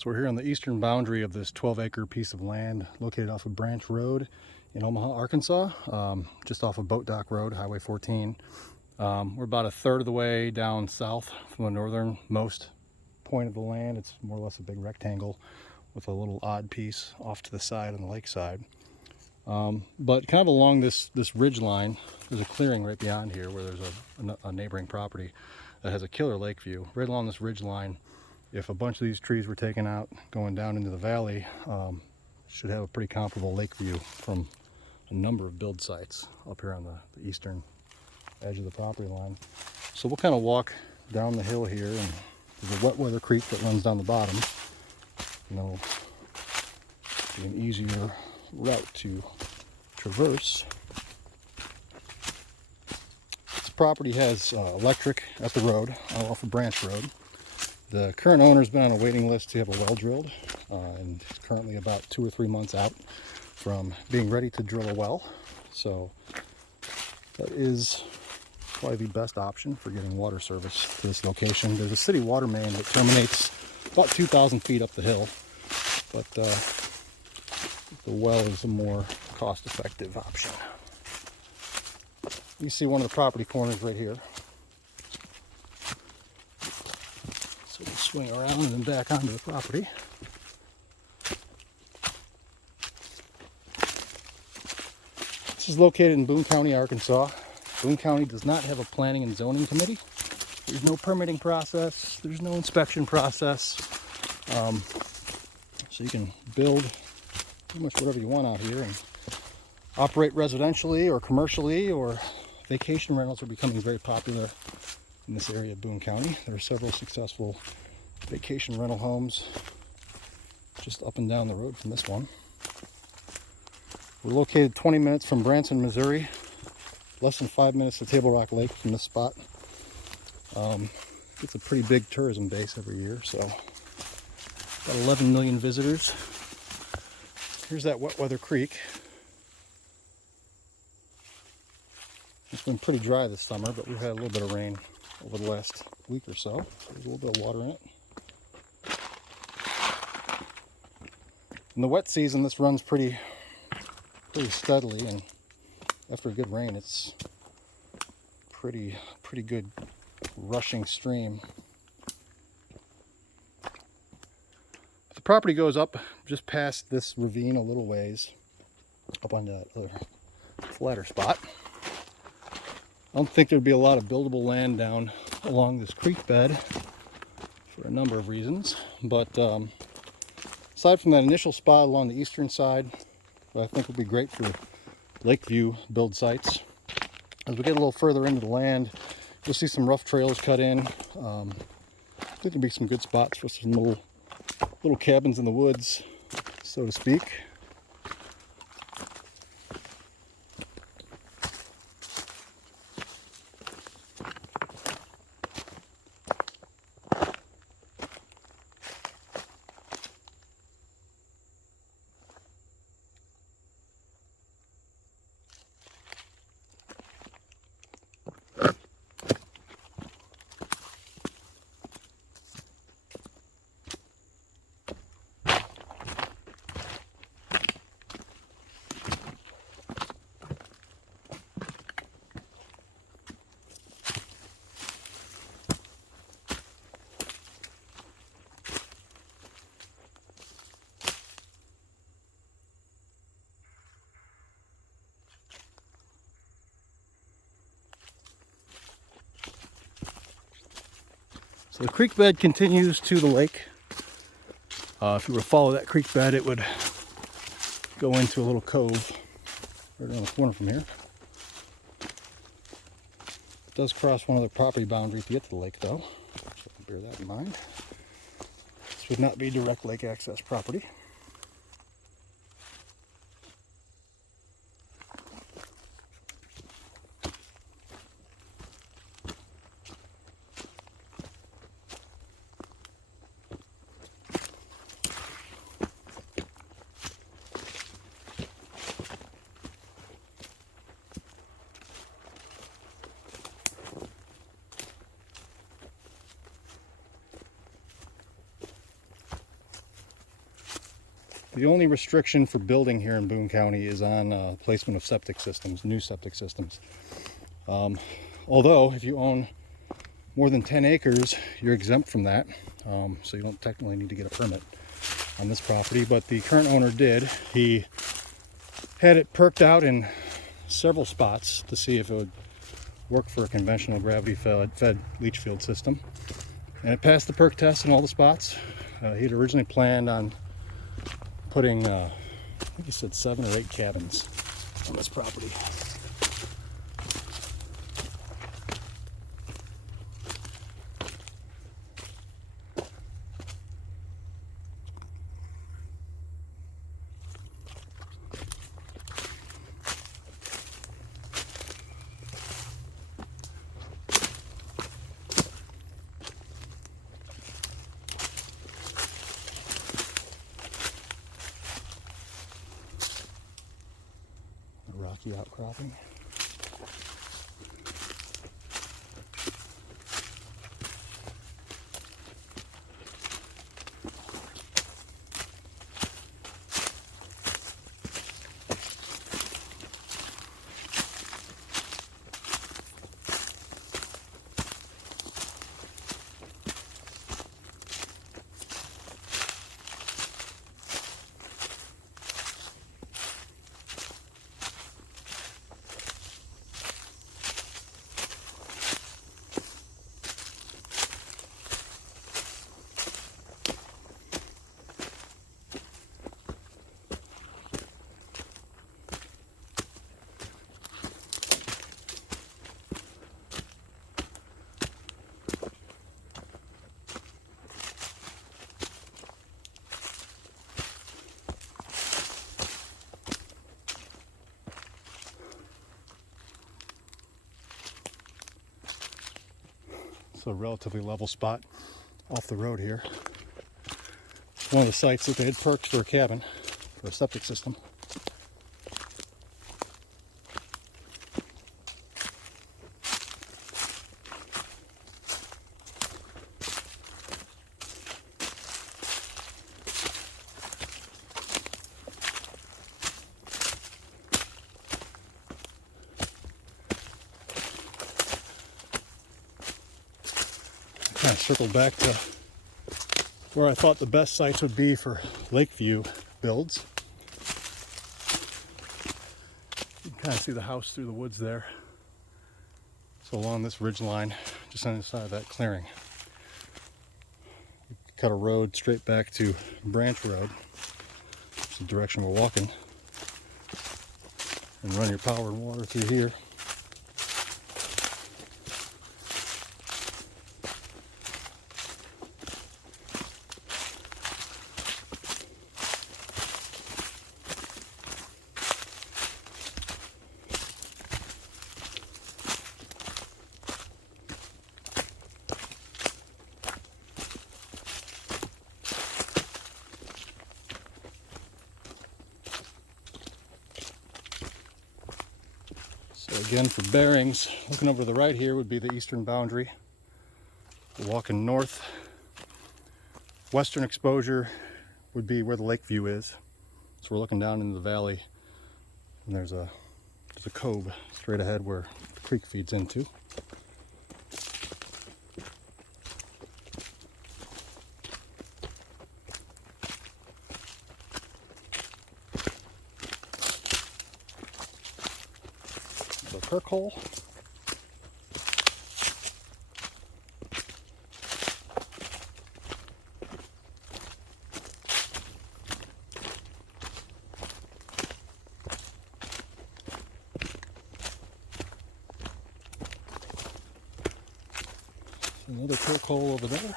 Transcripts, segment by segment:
So we're here on the eastern boundary of this 12-acre piece of land located off of Branch Road in Omaha, Arkansas, just off of Boat Dock Road, Highway 14. We're about a third of the way down south from the northernmost point of the land. It's more or less a big rectangle with a little odd piece off to the side on the lake side. But kind of along this ridge line, there's a clearing right beyond here where there's a neighboring property that has a killer lake view. Right along this ridge line, if a bunch of these trees were taken out going down into the valley, should have a pretty comparable lake view from a number of build sites up here on the eastern edge of the property line. So we'll kind of walk down the hill here, and there's a wet weather creek that runs down the bottom, and that'll be an easier route to traverse. This property has electric at the road, off of Branch Road. The current owner's been on a waiting list to have a well drilled, and is currently about 2 or 3 months out from being ready to drill a well. So that is probably the best option for getting water service to this location. There's a city water main that terminates about 2,000 feet up the hill, but the well is a more cost-effective option. You see one of the property corners right here. So we'll swing around and then back onto the property. This is located in Boone County, Arkansas. Boone County does not have a planning and zoning committee. There's no permitting process. There's no inspection process. So you can build pretty much whatever you want out here and operate residentially or commercially, or vacation rentals are becoming very popular in this area of Boone County. There are several successful vacation rental homes just up and down the road from this one. We're located 20 minutes from Branson, Missouri, less than 5 minutes to Table Rock Lake from this spot. It's a pretty big tourism base every year, so about 11 million visitors. Here's that wet weather creek. It's been pretty dry this summer, but we've had a little bit of rain over the last week or so. There's a little bit of water in it. In the wet season, this runs pretty steadily, and after a good rain, it's pretty good rushing stream. The property goes up just past this ravine a little ways, up on that other flatter spot. I don't think there'd be a lot of buildable land down along this creek bed for a number of reasons, but aside from that initial spot along the eastern side, I think will be great for lakeview build sites. As we get a little further into the land, you'll see some rough trails cut in. I think there'll be some good spots for some little cabins in the woods, so to speak. So the creek bed continues to the lake. If you were to follow that creek bed, it would go into a little cove right around the corner from here. It does cross one other property boundary to get to the lake, though, so bear that in mind. This would not be direct lake access property. The only restriction for building here in Boone County is on placement of septic systems, new septic systems. Although, if you own more than 10 acres, you're exempt from that, so you don't technically need to get a permit on this property, but the current owner did. He had it perked out in several spots to see if it would work for a conventional gravity-fed leach field system, and it passed the perk test in all the spots. He'd originally planned on putting, I think he said 7 or 8 cabins on this property. Rocky outcropping. It's a relatively level spot off the road here. It's one of the sites that they had perked for a cabin, for a septic system. Kind of circled back to where I thought the best sites would be for Lakeview builds. You can kind of see the house through the woods there. So along this ridge line, just on the side of that clearing, you cut a road straight back to Branch Road. That's the direction we're walking. And run your power and water through here. So again, for bearings, looking over to the right here would be the eastern boundary. We're walking north. Western exposure would be where the Lakeview is. So we're looking down into the valley, and there's a cove straight ahead where the creek feeds into. The perk hole. Another perk hole over there.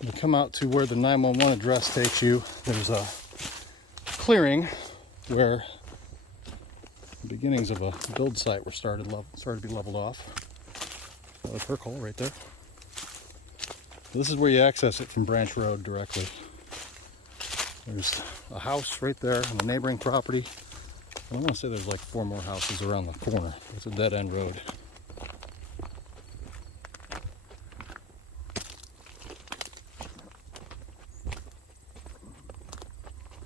You come out to where the 911 address takes you. There's a clearing where the beginnings of a build site were started to be leveled off. Another perk hole right there. This is where you access it from Branch Road directly. There's a house right there on the neighboring property. I want to say there's like 4 more houses around the corner. It's a dead-end road.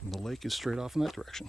And the lake is straight off in that direction.